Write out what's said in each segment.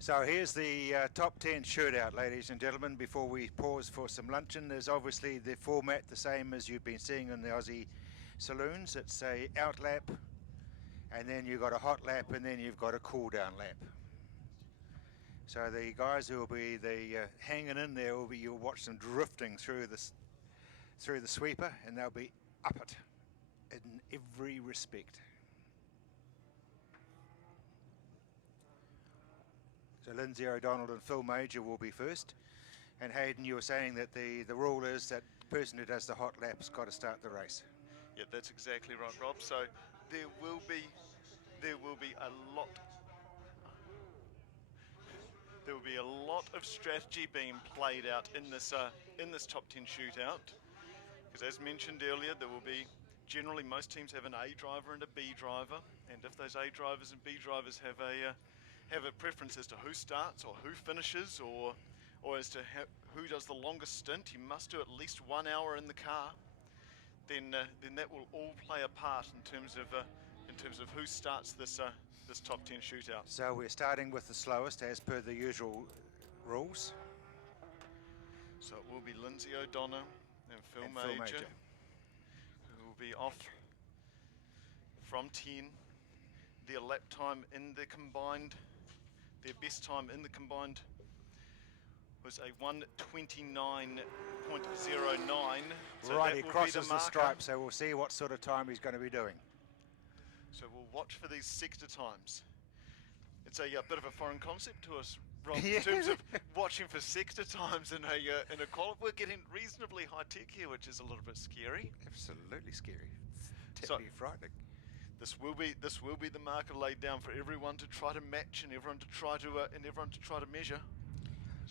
So here's the top 10 shootout, ladies and gentlemen. Before we pause for some luncheon, there's obviously the format the same as you've been seeing in the Aussie saloons. It's a out lap, and then you've got a hot lap, and then you've got a cool down lap. So the guys who will be hanging in there will be, you'll watch them drifting through the sweeper, and they'll be up it in every respect. So Lindsay O'Donnell and Phil Major will be first. And Hayden, you were saying that the rule is that the person who does the hot lap's got to start the race. Yeah, that's exactly right, Rob. So there will be a lot of strategy being played out in this top 10 shootout. Because as mentioned earlier, there will be generally most teams have an A driver and a B driver, and if those A drivers and B drivers have a preference as to who starts or who finishes, or as to who does the longest stint, you must do at least 1 hour in the car. Then that will all play a part in terms of who starts this top 10 shootout. So we're starting with the slowest as per the usual rules. So it will be Lindsay O'Donnell and Phil Major who will be off from 10. Their lap time in the combined, their best time in the combined was a 1:29.09. So right, he crosses the stripe, so we'll see what sort of time he's going to be doing. So we'll watch for these sector times. It's a bit of a foreign concept to us, Rob, in terms of watching for sector times in a qualify. We're getting reasonably high tech here, which is a little bit scary. Absolutely scary. Terribly frightening. This will be the marker laid down for everyone to try to match and everyone to try to measure.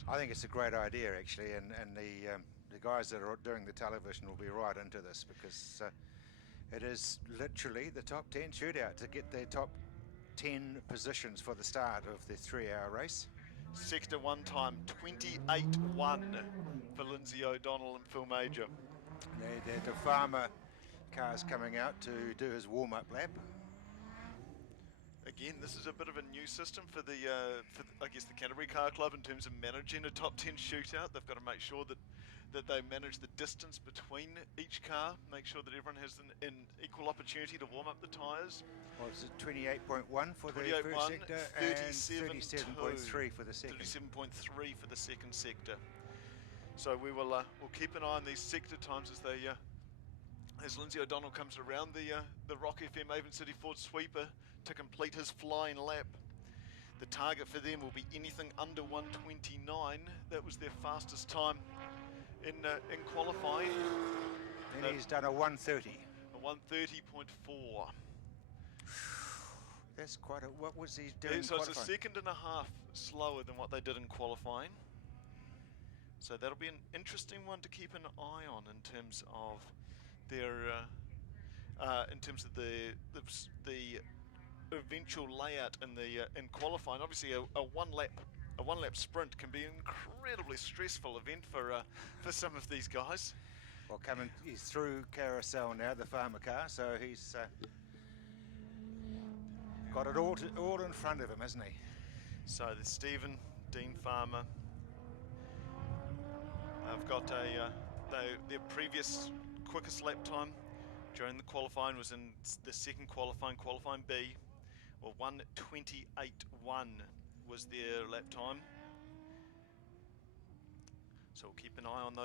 I think it's a great idea, actually, and the guys that are doing the television will be right into this, because it is literally the top 10 shootout to get their top 10 positions for the start of the 3-hour race. Sector 1 time 28.1 for Lindsay O'Donnell and Phil Major. The farmer car's coming out to do his warm-up lap. Again, this is a bit of a new system for the Canterbury Car Club in terms of managing a top 10 shootout. They've got to make sure that they manage the distance between each car, make sure that everyone has an equal opportunity to warm up the tyres. Well, it's 28.1 for the first sector and 37.3 for the second. 37.3 for the second sector. So we'll keep an eye on these sector times as Lindsay O'Donnell comes around the Rock FM Avon City Ford sweeper to complete his flying lap. The target for them will be anything under 1:29. That was their fastest time in qualifying. And he's done a 1:30. A 1:30.4. That's quite a... What was he doing? So it's a second and a half slower than what they did in qualifying. So that'll be an interesting one to keep an eye on in terms of their the eventual layout in qualifying. Obviously, a one lap sprint can be an incredibly stressful event for some of these guys. Well, he's through Carousel now, the farmer car, so he's got it all in front of him, hasn't he? So the Stephen Dean Farmer. They've got their previous quickest lap time during the qualifying was in the second qualifying B. Well, 1:28.1 was their lap time. So we'll keep an eye on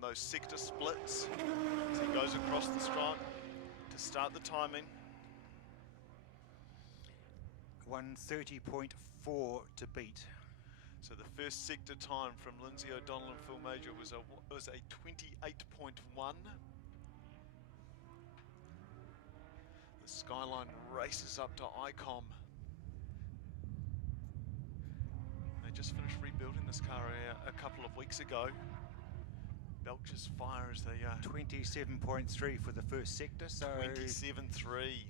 those sector splits as he goes across the stripe to start the timing. 1:30.4 to beat. So the first sector time from Lindsay O'Donnell and Phil Major was a 28.1. The Skyline races up to ICOM. They just finished rebuilding this car a couple of weeks ago. Belcher's fire as they 27.3 for the first sector, so 27.3.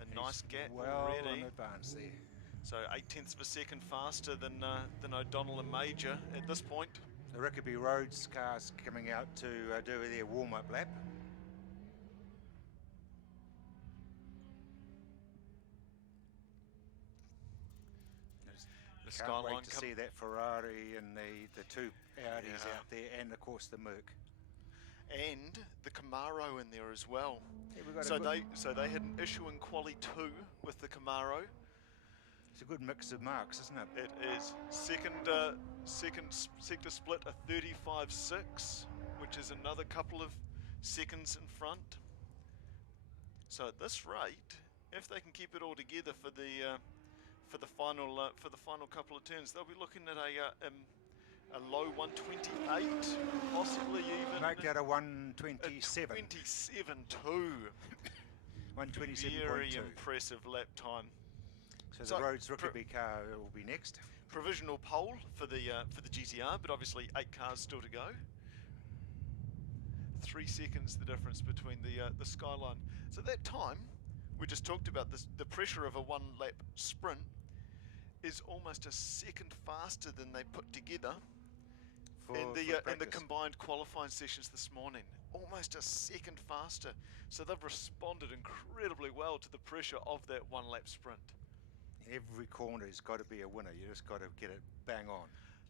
A nice gap well already. in advance there. So 0.8 of a second faster than O'Donnell and Major at this point. The Rickaby Roads cars coming out to do their warm-up lap. The Can't Skyline wait to see that Ferrari and the two Audis Yeah. out there, and of course the Merc. and the Camaro in there as well. Yeah, we've got So a good, they had an issue in Quali 2 with the Camaro. it's a good mix of marks, isn't it? It is second sector split a 35.6, which is another couple of seconds in front. So at this rate, if they can keep it all together for the final couple of turns, they'll be looking at a low 128, possibly even Make that a a 127. 27.2. 127.2. Very impressive lap time. So So, the Rhodes Rickaby car will be next. Provisional pole for the GTR, but obviously 8 cars still to go. 3 seconds the difference between the Skyline. So that time we just talked about, this, the pressure of a 1 lap sprint is almost a second faster than they put together in the practice. combined qualifying sessions this morning. Almost a second faster. So they've responded incredibly well to the pressure of that 1 lap sprint. Every corner's got to be a winner. You just got to get it bang on.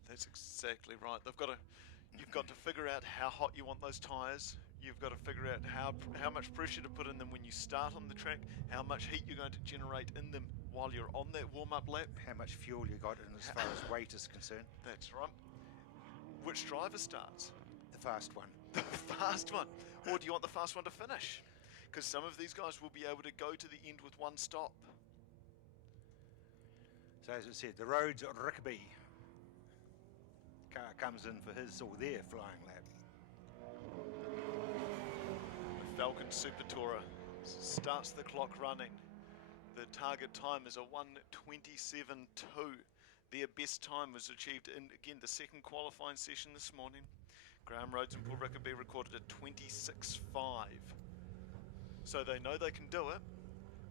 That's exactly right. You've got to figure out how hot you want those tyres. You've got to figure out how much pressure to put in them when you start on the track, how much heat you're going to generate in them while you're on that warm-up lap. How much fuel you got in as far as weight is concerned. That's right. Which driver starts? The fast one. The fast one. Or do you want the fast one to finish? Because some of these guys will be able to go to the end with 1 stop. So as I said, the Rhodes Rickaby car comes in for his or their flying lap. The Falcon Super Tourer starts the clock running. The target time is a 1:27.2. Their best time was achieved in, again, the second qualifying session this morning. Graham Rhodes and Paul Rickaby recorded a 26.5. So they know they can do it,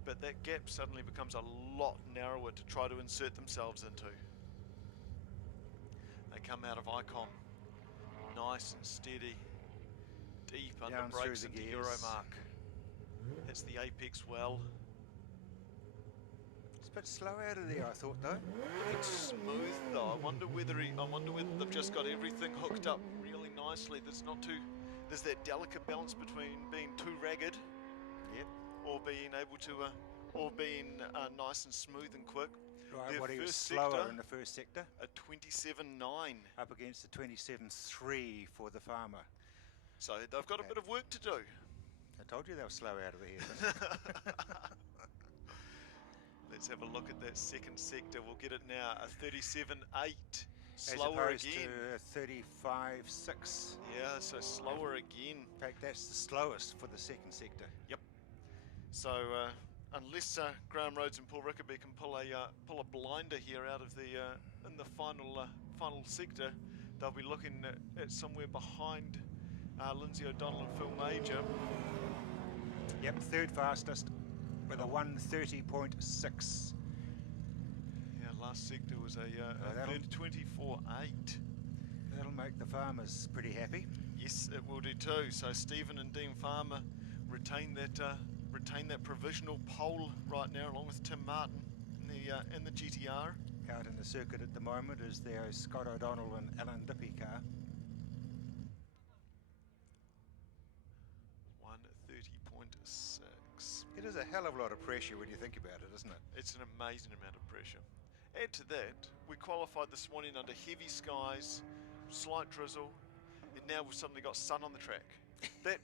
but that gap suddenly becomes a lot narrower to try to insert themselves into. They come out of ICOM nice and steady, deep under Down through brakes the into gears. Euromark. Hits the apex well. It's a bit slow out of there, I thought, though. It's smooth though. I wonder whether they've just got everything hooked up really nicely. There's that delicate balance between being too ragged, Yep. or being able to, or being nice and smooth and quick. Right, Their what he was first slower sector, in the first sector, a 27.9. up against the 27.3 for the farmer. So they've got a bit of work to do. I told you they were slow out of here. Let's have a look at that second sector. We'll get it now. A 37.8. As Slower opposed again. to a 35.6. Yeah, so slower again. In fact, that's the slowest for the second sector. Yep. So unless Graham Rhodes and Paul Rickaby can pull a blinder here out of the in the final sector, they'll be looking at somewhere behind Lindsay O'Donnell and Phil Major. Yep, third fastest with a 130.6. Yeah, last sector was a that'll- 24.8. That'll make the farmers pretty happy. Yes, it will do too. So Stephen and Dean Farmer retain that provisional pole right now, along with Tim Martin in the GTR. Out in the circuit at the moment is their Scott O'Donnell and Alan Dippy car. 130.6. It is a hell of a lot of pressure when you think about it, isn't it? It's an amazing amount of pressure. Add to that, we qualified this morning under heavy skies, slight drizzle, and now we've suddenly got sun on the track. That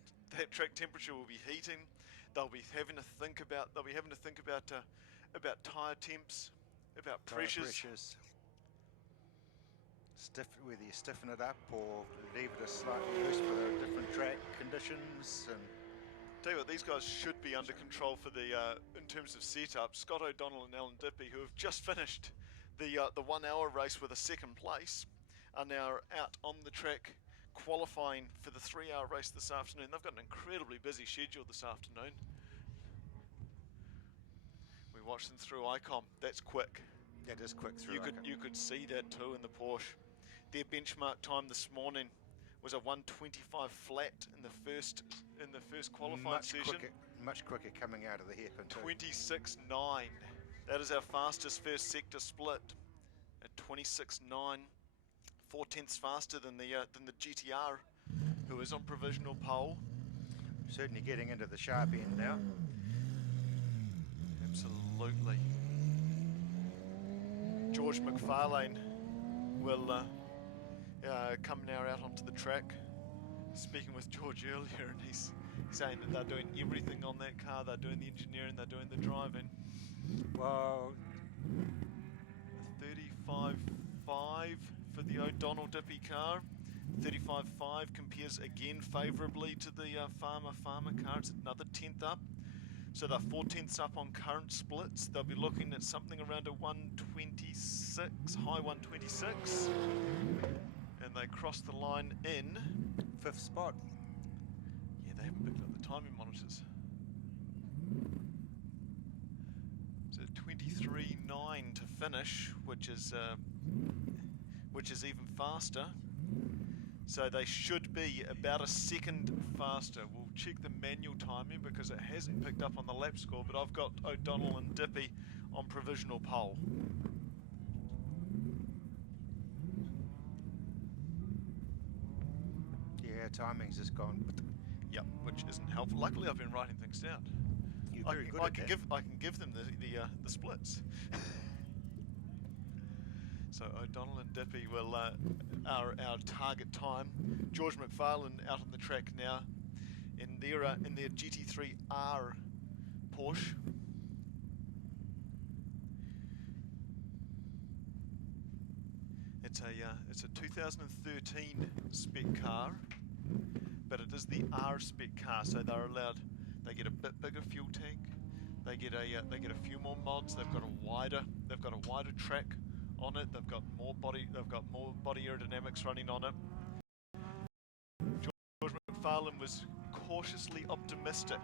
track temperature will be heating. They'll be having to think about tyre temps, about pressures. Whether you stiffen it up or leave it a slightly loose for the different track conditions. And Tell you what, these guys should be under control for the in terms of setup. Scott O'Donnell and Alan Dippy, who have just finished the 1 hour race with a second place, are now out on the track qualifying for the 3 hour race this afternoon. They've got an incredibly busy schedule this afternoon. We watched them through ICOM. That's quick. that is quick through. You could see that too in the Porsche. Their benchmark time this morning was a 1:25 flat in the first qualifying session. Much quicker coming out of the hairpin. 26.9. That is our fastest first sector split. At 26.9, 4/10 faster than the GTR, who is on provisional pole. Certainly getting into the sharp end now. Absolutely. George McFarlane will come now out onto the track. Speaking with George earlier, and he's saying that they're doing everything on that car. They're doing the engineering, they're doing the driving. Well, 35.5 for the O'Donnell Dippy car. 35.5 compares again favourably to the Farmer car. It's another 10th up. So they're 4/10 up on current splits. They'll be looking at something around a 126, high 126. And they cross the line in 5th spot. Yeah, they haven't picked up the timing monitors. So 23.9 to finish, which is even faster. So they should be about a second faster. We'll check the manual timing because it hasn't picked up on the lap score, but I've got O'Donnell and Dippy on provisional pole. Yeah, timing's just gone. Yep, which isn't helpful. Luckily, I've been writing things down. You're very good at that. I can give them the splits. So O'Donnell and Dippy will are our target time. George McFarlane out on the track now in their GT3R Porsche. It's a 2013 spec car, but it is the R spec car, so they get a bit bigger fuel tank. They get a few more mods. They've got a wider track on it. They've got more body aerodynamics running on it. George McFarlane was cautiously optimistic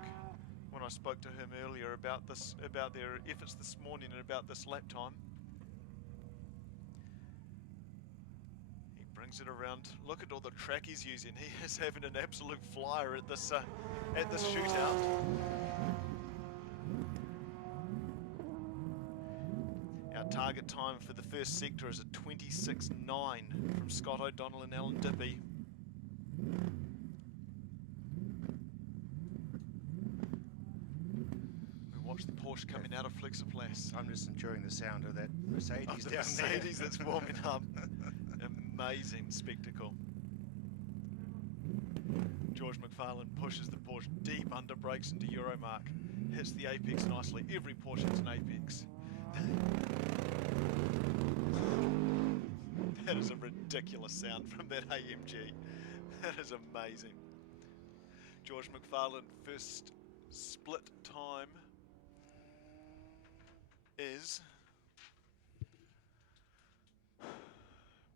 when I spoke to him earlier about their efforts this morning and about this lap time. He brings it around. Look at all the track he's using. He is having an absolute flyer at this shootout. Our target time for the first sector is a 26.9 from Scott O'Donnell and Alan Dippy. We watch the Porsche coming out of Flexiplas. I'm just enjoying the sound of that Mercedes The down Mercedes there. that's warming up. Amazing spectacle. George McFarlane pushes the Porsche deep under brakes into Euromark. Hits the apex nicely. Every Porsche hits an apex. That is a ridiculous sound from that AMG. That is amazing. George McFarlane, first split time is...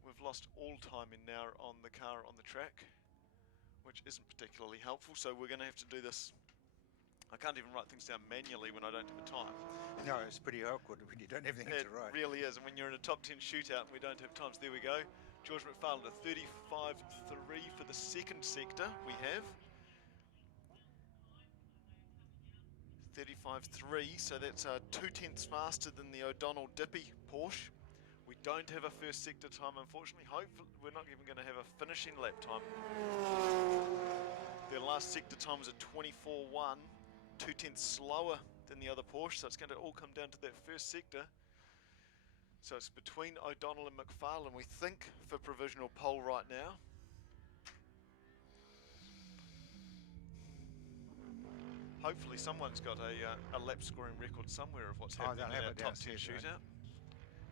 We've lost all timing now on the car on the track, which isn't particularly helpful, so we're going to have to do this. I can't even write things down manually when I don't have a time. No, it's pretty awkward when you don't have anything to write. It really is, and when you're in a top 10 shootout and we don't have times, there we go. George McFarlane, a 35.3 for the second sector we have. 35.3, so that's 2/10 faster than the O'Donnell Dippy Porsche. We don't have a first sector time, unfortunately. Hopefully, we're not even going to have a finishing lap time. Their last sector time was a 24.1, 2/10 slower than the other Porsche, so it's going to all come down to that first sector. So it's between O'Donnell and McFarlane, we think, for provisional pole right now. Hopefully someone's got a lap scoring record somewhere of what's happening in our top 10 shootout.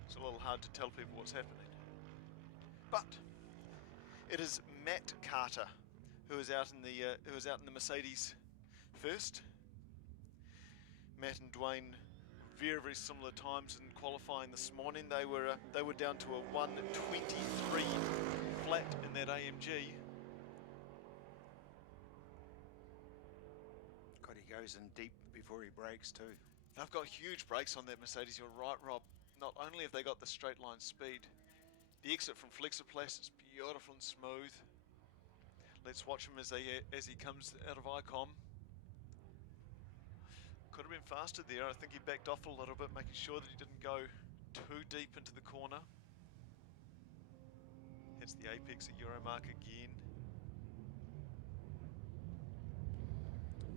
It's a little hard to tell people what's happening. But it is Matt Carter who is out in the Mercedes first. Matt and Dwayne, very, very similar times in qualifying this morning. They were down to a 1:23 flat in that AMG. God, he goes in deep before he brakes too. They've got huge brakes on that Mercedes. You're right, Rob. Not only have they got the straight line speed, the exit from Flexiplas is beautiful and smooth. Let's watch him as he comes out of ICOM. Could have been faster there. I think he backed off a little bit, making sure that he didn't go too deep into the corner. Hits the apex at Euromark again.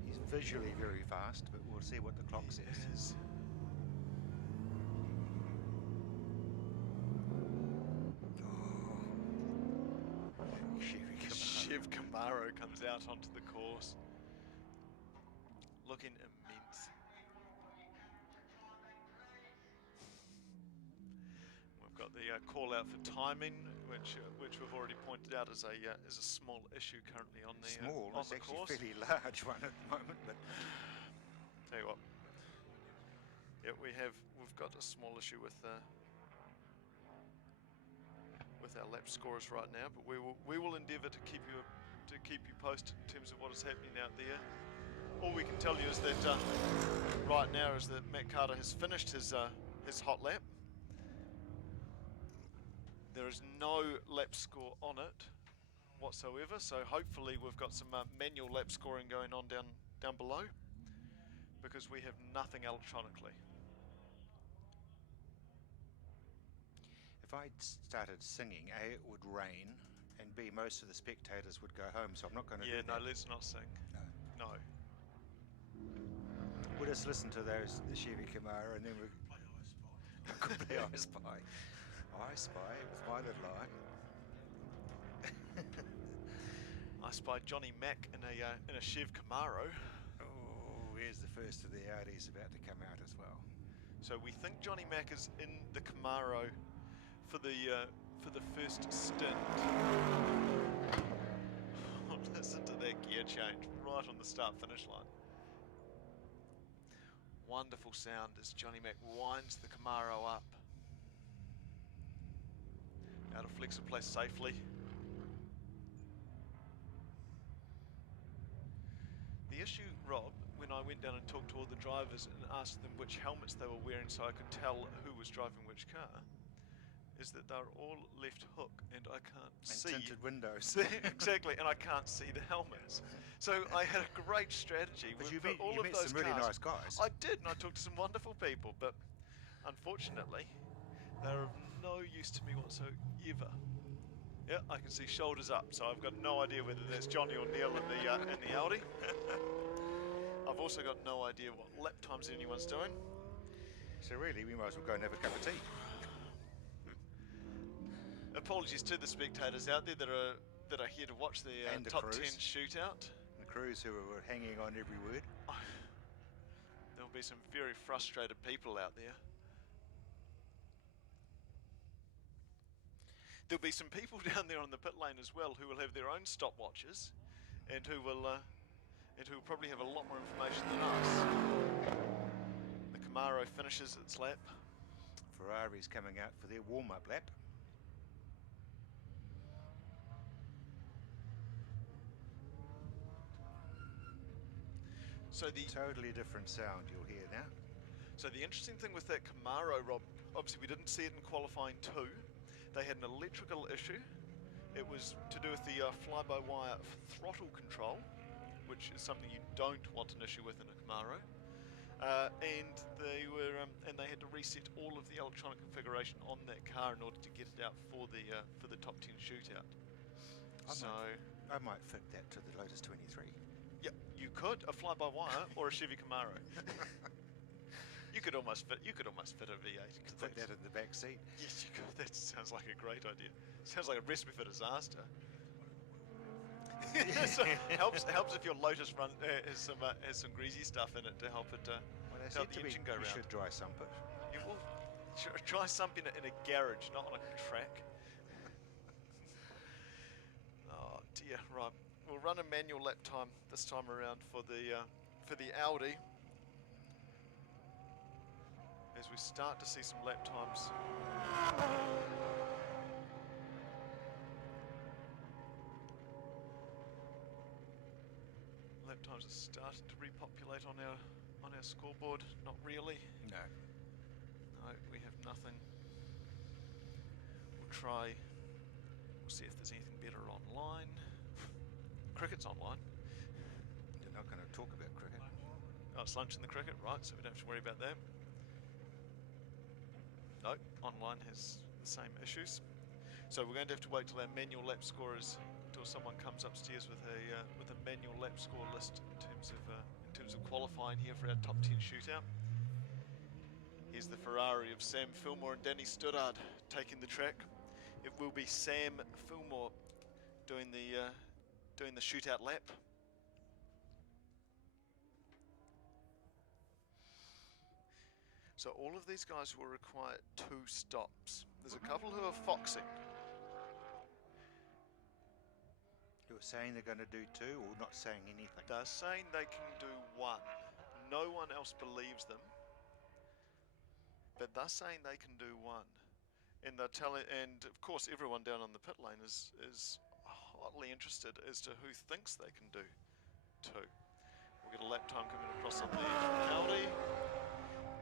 He's visually very fast, but we'll see what the clock He says. is. Chev Camaro comes out onto the course, looking immense. We've got the call out for timing, which we've already pointed out is a small issue currently on the Small, on it's the actually course. a fairly large one at the moment, but Tell you what, yeah, we've got a small issue with our lap scores right now, but we will endeavour to keep you posted in terms of what is happening out there. All we can tell you is that right now is that Matt Carter has finished his hot lap. There is no lap score on it whatsoever, so hopefully we've got some manual lap scoring going on down below, because we have nothing electronically. if I started singing, A, it would rain, and B, most of the spectators would go home, so I'm not going to do that. No, let's not sing. No. We'll just listen to the Chevy Camaro, and then we could play I Spy. I Spy with my little eye. I spied Johnny Mack in a Chev Camaro. Oh, here's the first of the Audis about to come out as well. So we think Johnny Mack is in the Camaro for the first stint. Listen to that gear change right on the start-finish line. Wonderful sound as Johnny Mack winds the Camaro up. Out of flex and place safely. The issue, Rob, when I went down and talked to all the drivers and asked them which helmets they were wearing so I could tell who was driving which car, is that they're all left hook and I can't see. And tinted windows. Exactly, and I can't see the helmets. So I had a great strategy. But with you met those some really cars. nice guys. I did, and I talked to some wonderful people, but unfortunately, they're of no use to me whatsoever. Yeah, I can see shoulders up, so I've got no idea whether that's Johnny or Neil in the Audi. I've also got no idea what lap times anyone's doing. So really, we might as well go and have a cup of tea. Apologies to the spectators out there that are here to watch the top crews. 10 shootout. The crews who were hanging on every word. There'll be some very frustrated people out there. There'll be some people down there on the pit lane as well who will have their own stopwatches and who will probably have a lot more information than us. The Camaro finishes its lap. Ferrari's coming out for their warm-up lap. So the Totally different sound you'll hear now. So the interesting thing with that Camaro, Rob, obviously we didn't see it in qualifying 2. They had an electrical issue. It was to do with the fly-by-wire throttle control, which is something you don't want an issue with in a Camaro. And they had to reset all of the electronic configuration on that car in order to get it out for the top 10 shootout. I might fit that to the Lotus 23. Yeah, you could a fly-by-wire or a Chevy Camaro. You could almost fit a V8. Put that in the back seat. Yes, you could. That sounds like a great idea. Sounds like a recipe for disaster. So helps if your Lotus has some greasy stuff in it to help it help the engine go round. You should dry sump it. You will try something in a garage, not on a track. Oh dear, right. We'll run a manual lap time this time around for the Audi. As we start to see some lap times. Lap times are starting to repopulate on our scoreboard. Not really. No. No, we have nothing. We'll see if there's anything better online. Cricket's online. You're not going to talk about cricket. Oh, it's lunch in the cricket, right, so we don't have to worry about that. No, online has the same issues. So we're going to have to wait till our manual lap scorers, until someone comes upstairs with a manual lap score list in terms of qualifying here for our top 10 shootout. Here's the Ferrari of Sam Fillmore and Danny Stoddard taking the track. It will be Sam Fillmore doing the shootout lap. So all of these guys will require 2 stops. There's a couple who are foxing. Who are saying they're going to do 2 or not saying anything? They're saying they can do 1. No one else believes them, but they're saying they can do 1. And they're telling, and of course everyone down on the pit lane is hotly interested as to who thinks they can do 2. We'll get a lap time coming across on the Audi.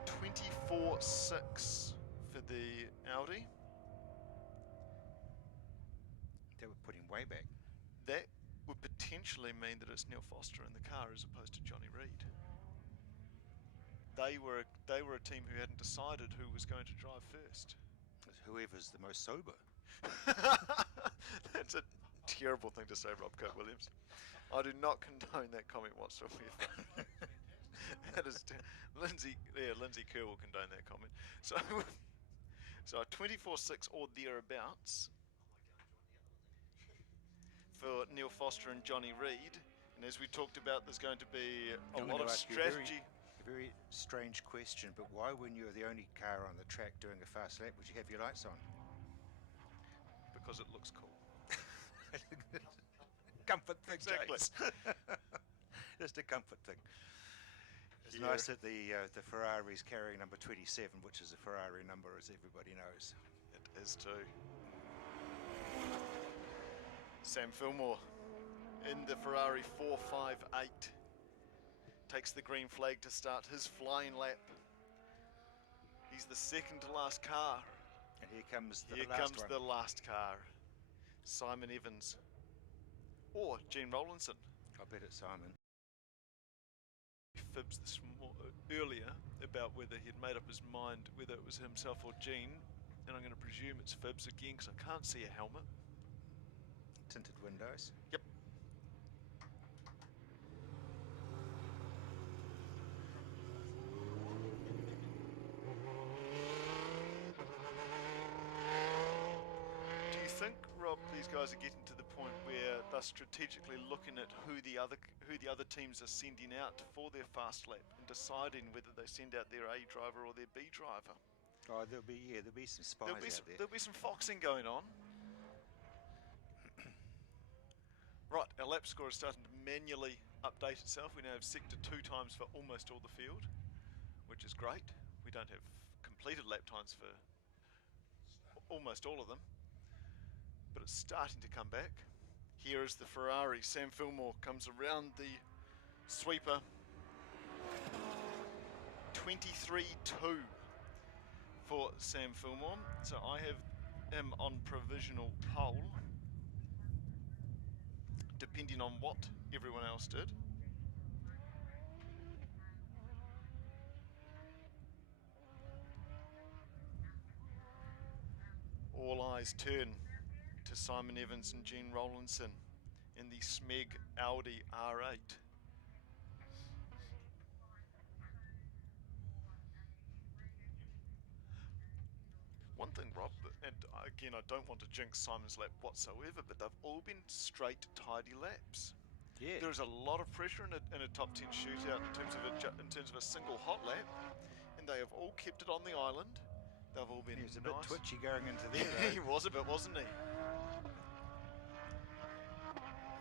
24.6 for the Audi. They were putting way back. That would potentially mean that it's Neil Foster in the car as opposed to Johnny Reid. They were a team who hadn't decided who was going to drive first. Whoever's the most sober. That's a terrible thing to say, Rob Cope-Williams. I do not condone that comment whatsoever. That is Lindsay Kerr will condone that comment. So, so 24.6 or thereabouts for Neil Foster and Johnny Reid. And as we talked about, there's going to be a lot of strategy. A very strange question, but why, when you're the only car on the track doing a fast lap, would you have your lights on? Because it looks cool. Comfort thing, Exactly. James. Just a comfort thing. It's nice that the Ferrari's carrying number 27, which is a Ferrari number, as everybody knows. It is too. Sam Fillmore in the Ferrari 458 takes the green flag to start his flying lap. He's the second to last car. And here comes the Here last comes one. the last car. Simon Evans or Gene Rollinson. I bet it's Simon. Fibs earlier about whether he'd made up his mind whether it was himself or Gene, and I'm going to presume it's Fibs again because I can't see a helmet. Tinted windows. Yep. Do you think, Rob, these guys are getting to the point where they're strategically looking at who the other teams are sending out for their fast lap and deciding whether they send out their A driver or their B driver? Oh, there'll be some spies out there. There'll be some foxing going on. Right, our lap score is starting to manually update itself. We now have sector 2 times for almost all the field, which is great. We don't have completed lap times for almost all of them, but it's starting to come back. Here is the Ferrari. Sam Fillmore comes around the sweeper. 23.2 for Sam Fillmore. So I have him on provisional pole, depending on what everyone else did. All eyes turn to Simon Evans and Gene Rollinson in the Smeg Audi R8. One thing, Rob, and again, I don't want to jinx Simon's lap whatsoever, but they've all been straight, tidy laps. Yeah. There is a lot of pressure in a top 10 shootout in terms of a single hot lap, and they have all kept it on the island. They've all been He was a nice. bit twitchy going into there. He was a bit, wasn't he?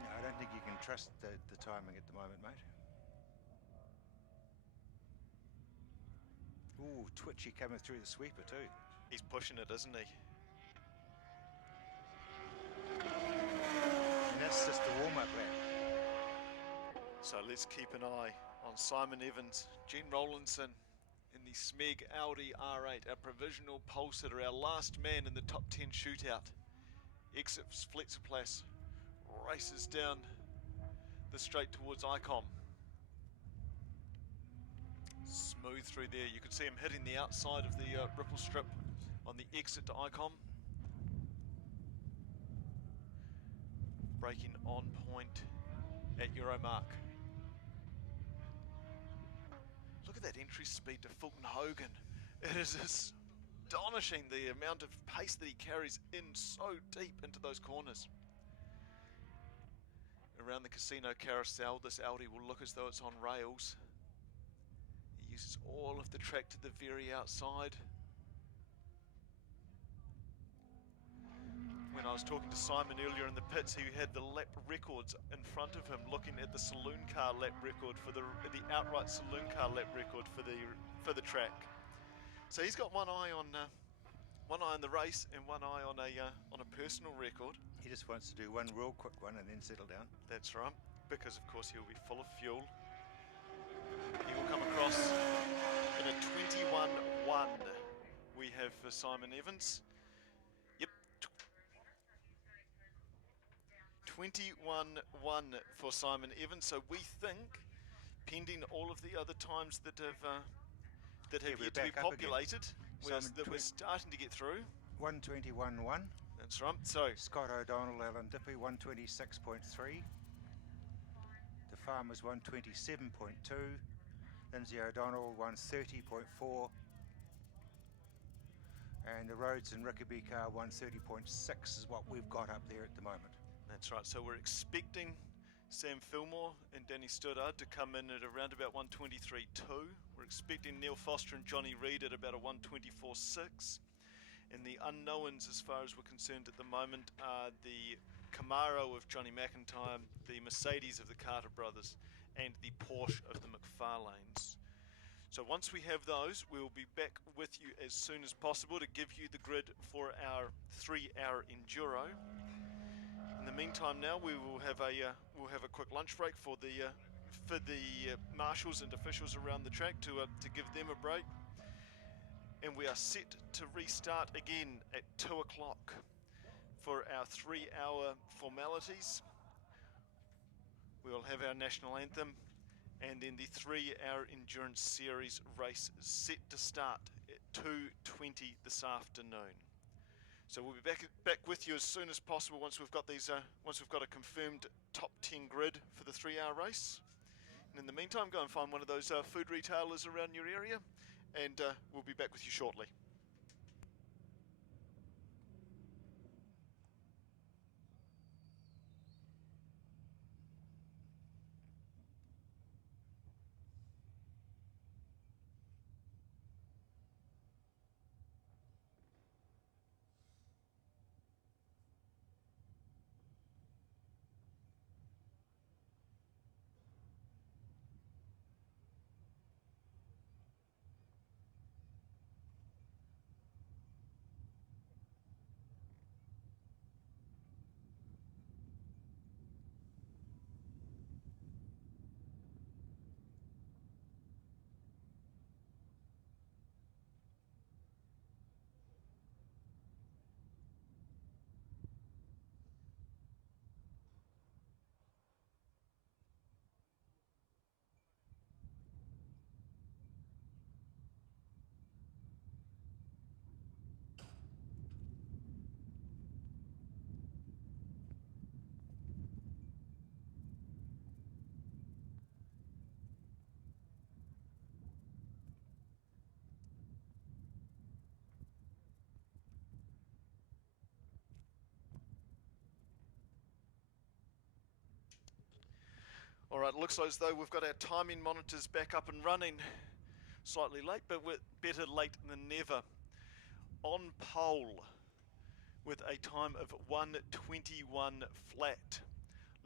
No, I don't think you can trust the timing at the moment, mate. Ooh, twitchy coming through the sweeper too. He's pushing it, isn't he? And that's just the warm-up lap. So let's keep an eye on Simon Evans, Gene Rollinson in the Smeg Audi R8, our provisional pole sitter, our last man in the top 10 shootout. Exits Fletcherplas, races down the straight towards ICOM. Smooth through there. You can see him hitting the outside of the ripple strip on the exit to ICOM. braking on point at Euro mark. Look at that entry speed to Fulton Hogan. It is astonishing the amount of pace that he carries in so deep into those corners. Around the casino carousel, this Audi will look as though it's on rails. He uses all of the track to the very outside. When I was talking to Simon earlier in the pits, he had the lap records in front of him, looking at the saloon car lap record for the outright saloon car lap record for the track. So he's got one eye on the race and one eye on a personal record. He just wants to do one real quick one and then settle down. That's right, because of course he'll be full of fuel. He will come across in a 21-1 we have for Simon Evans. Yep. 21-1 for Simon Evans. So we think, pending all of the other times that have yet to be populated, we're starting to get through. 121.1. That's right. So Scott O'Donnell, Alan Dippy, 126.3. The Farmers, 127.2. Lindsay O'Donnell, 130.4. And the Rhodes and Rickaby car, 130.6 is what we've got up there at the moment. That's right. So we're expecting Sam Fillmore and Danny Stoddard to come in at around about 123.2. We're expecting Neil Foster and Johnny Reid at about a 124.6. And the unknowns, as far as we're concerned at the moment, are the Camaro of Johnny McIntyre, the Mercedes of the Carter brothers, and the Porsche of the McFarlanes. So once we have those, we'll be back with you as soon as possible to give you the grid for our 3-hour enduro. In the meantime, now we will have a quick lunch break for the marshals and officials around the track to give them a break. And we are set to restart again at 2 o'clock for our 3-hour formalities. We will have our national anthem and then the 3-hour endurance series race set to start at 2:20 this afternoon. So we'll be back with you as soon as possible once we've got a confirmed top 10 grid for the 3-hour race. And in the meantime, go and find one of those food retailers around your area, and we'll be back with you shortly. All right, looks as though we've got our timing monitors back up and running. Slightly late, but we're better late than never. On pole with a time of 1:21 flat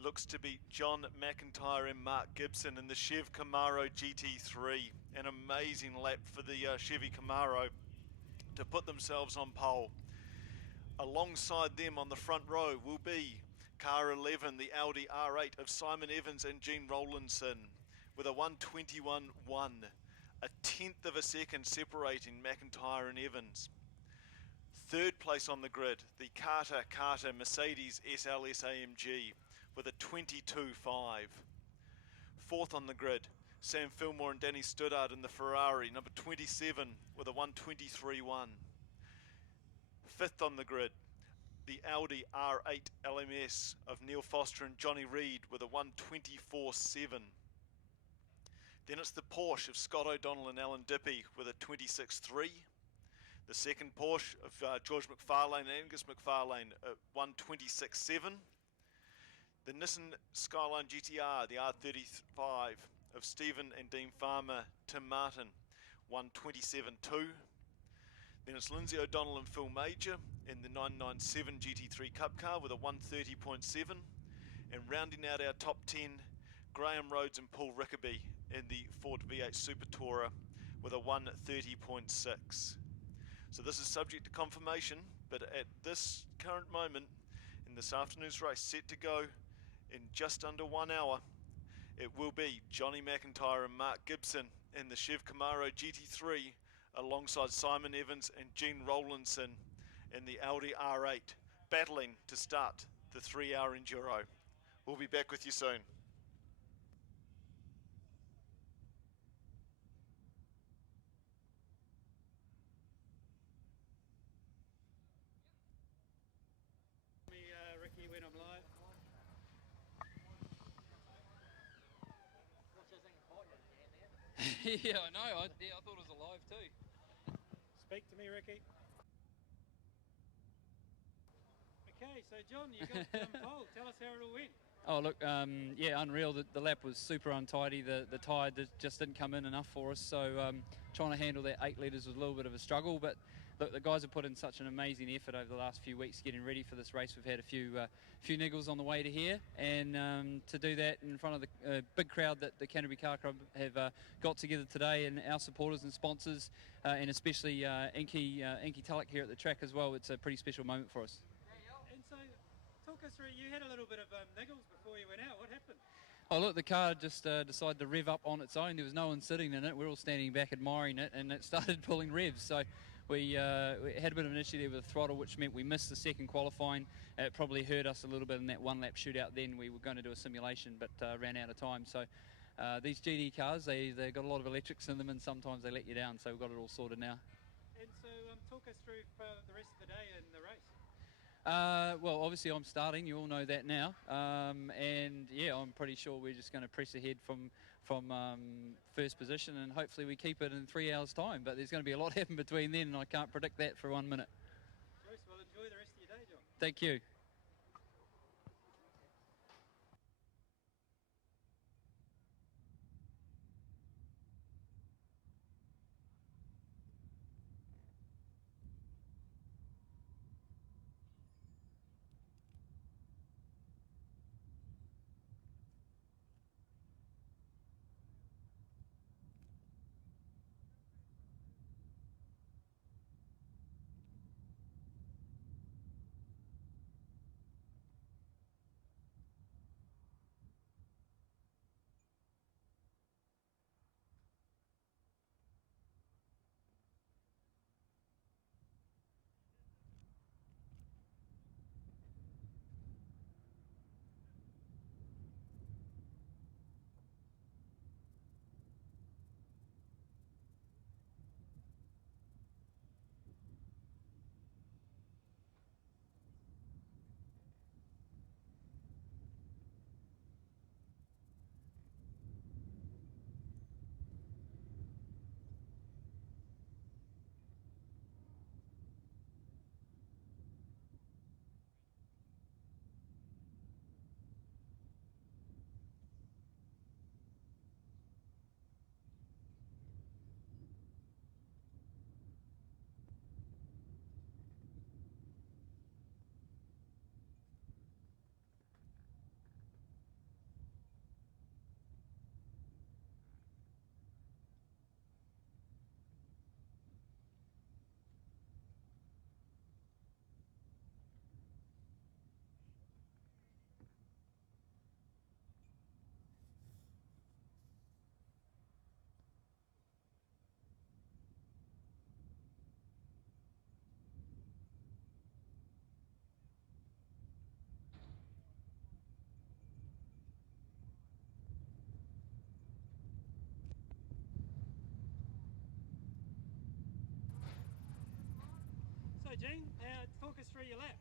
looks to be John McIntyre and Mark Gibson in the Chev Camaro GT3. An amazing lap for the Chevy Camaro to put themselves on pole. Alongside them on the front row will be Car 11, the Audi R8 of Simon Evans and Gene Rollinson with a 1:21.1, a tenth of a second separating McIntyre and Evans. Third place on the grid, the Carter Mercedes SLS AMG with a 22.5. Fourth on the grid, Sam Fillmore and Danny Stoddard in the Ferrari, number 27 with a 1:23.1. Fifth on the grid, the Audi R8 LMS of Neil Foster and Johnny Reid with a 1:24.7. Then it's the Porsche of Scott O'Donnell and Alan Dippy with a 26.3. The second Porsche of George McFarlane and Angus McFarlane at 1:26.7. The Nissan Skyline GTR, the R35 of Stephen and Dean Farmer, Tim Martin, 1:27.2. Then it's Lindsay O'Donnell and Phil Major in the 997 GT3 Cup car with a 1:30.7. And rounding out our top 10, Graham Rhodes and Paul Rickaby in the Ford V8 Super Tourer with a 1:30.6. So this is subject to confirmation, but at this current moment in this afternoon's race, set to go in just under 1 hour, it will be Johnny McIntyre and Mark Gibson in the Chev Camaro GT3 alongside Simon Evans and Gene Rollinson in the Audi R8, battling to start the 3-hour Enduro. We'll be back with you soon. Ricky, when I'm live. Yeah, I know. I thought it was alive too. Speak to me, Ricky. Okay, so John, you got pole. Tell us how it all went. Oh, look, yeah, unreal. The lap was super untidy. The tyre just didn't come in enough for us. So trying to handle that 8 litres was a little bit of a struggle. But look, the guys have put in such an amazing effort over the last few weeks getting ready for this race. We've had a few niggles on the way to here, and to do that in front of the big crowd that the Canterbury Car Club have got together today, and our supporters and sponsors, and especially Inky Tulloch here at the track as well. It's a pretty special moment for us. And so, talk us through, you had a little bit of niggles before you went out. What happened? Oh look, the car just decided to rev up on its own. There was no one sitting in it. We're all standing back admiring it, and it started pulling revs. So we had a bit of an issue there with the throttle, which meant we missed the second qualifying. It probably hurt us a little bit in that one-lap shootout. Then we were going to do a simulation, but ran out of time. So these GD cars, they got a lot of electrics in them, and sometimes they let you down. So we've got it all sorted now. And so talk us through for the rest of the day and the race. Well, obviously I'm starting. You all know that now, and yeah, I'm pretty sure we're just going to press ahead from first position, and hopefully we keep it in 3 hours' time. But there's going to be a lot happen between then, and I can't predict that for 1 minute. Joyce, well, enjoy the rest of your day, John. Thank you. So, Gene, talk us through your lap.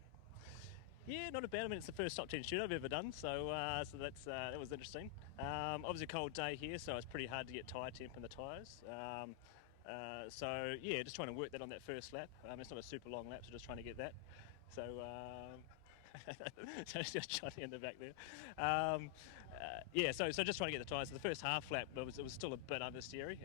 Yeah, not a bad. I mean, it's the first top 10 shoot I've ever done, so that was interesting. Obviously a cold day here, so it's pretty hard to get tyre temp in the tyres. So yeah, just trying to work that on that first lap. It's not a super long lap, so just trying to get that. So so just Johnny in the back there. Yeah, so just trying to get the tyres. The first half lap, it was still a bit understeery.